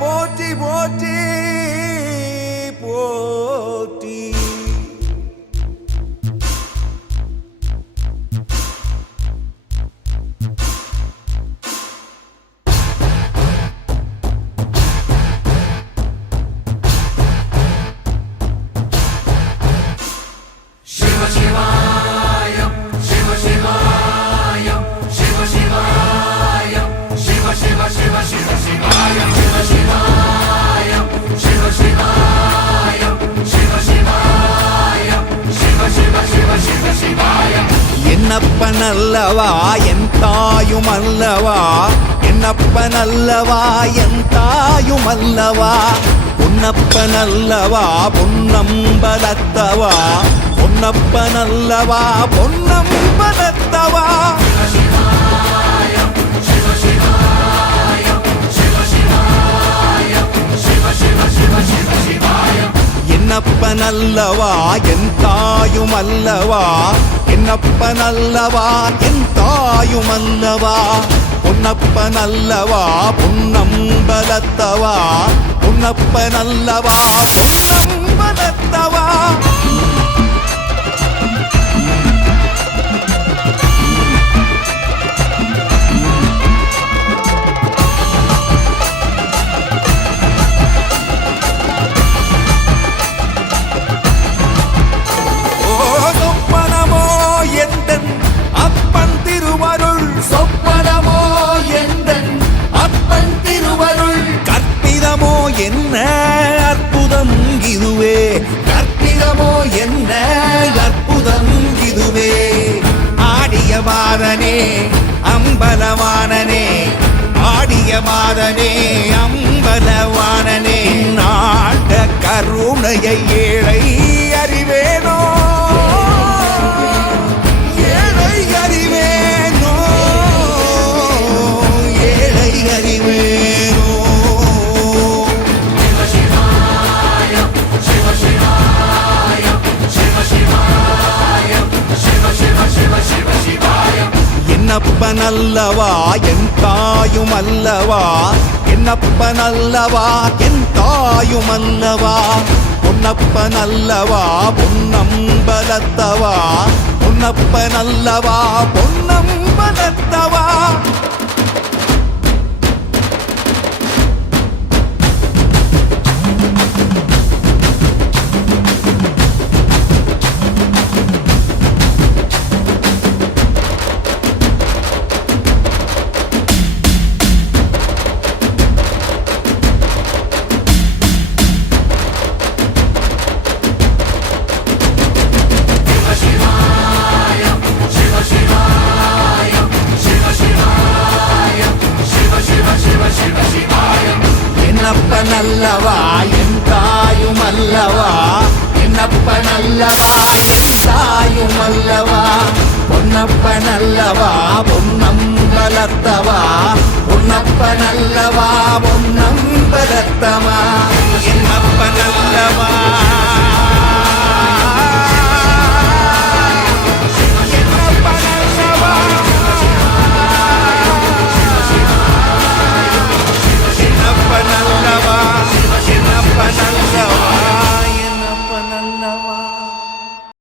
போற்றி போற்றி போற்றி. என்னப்பனல்லவா என் தாயுமல்லவா, என்னப்பனல்லவா என் தாயுமல்லவா, பொன்னப்பனல்லவா பொன்னம்பலத்தவா, பொன்னப்பனல்லவா பொன்னம்பலத்தவா. என்னப்பனல்லவா என் தாயுமல்லவா, என்னப்பனல்லவா என் தாயுமல்லவா, பொன்னப்பனல்லவா பொன்னம்பலத்தவா, பொன்னப்பனல்லவா பொன்னம்பலத்தவா. என்ன அற்புதம் இதுவே, கற்பிதமோ என்ன அற்புதம் இதுவே. ஆடிய மாதனே அம்பலவானனே, ஆடிய மாதனே அம்பலவானனே, நாட கருணையை ஏழை அறிவேனோ, ஏழை அறிவேனோ, ஏழை அறிவேனோ. என்னப்பனல்லவா என் தாயுமல்லவா, என்னப்பனல்லவா என் தாயுமல்லவா, பொன்னப்பனல்லவா பொன்னம்பலத்தவா, பொன்னப்பனல்லவா பொன்னம்பலத்தவா. என்னப்பனல்லவா என் தாயுமல்லவா, என்னப்பனல்லவா என் தாயுமல்லவா, பொன்னப்பனல்லவா பொன்னம்பலத்தவா, பொன்னப்பனல்லவா பொன்னம்பலத்தவா. என்னப்பனல்லவா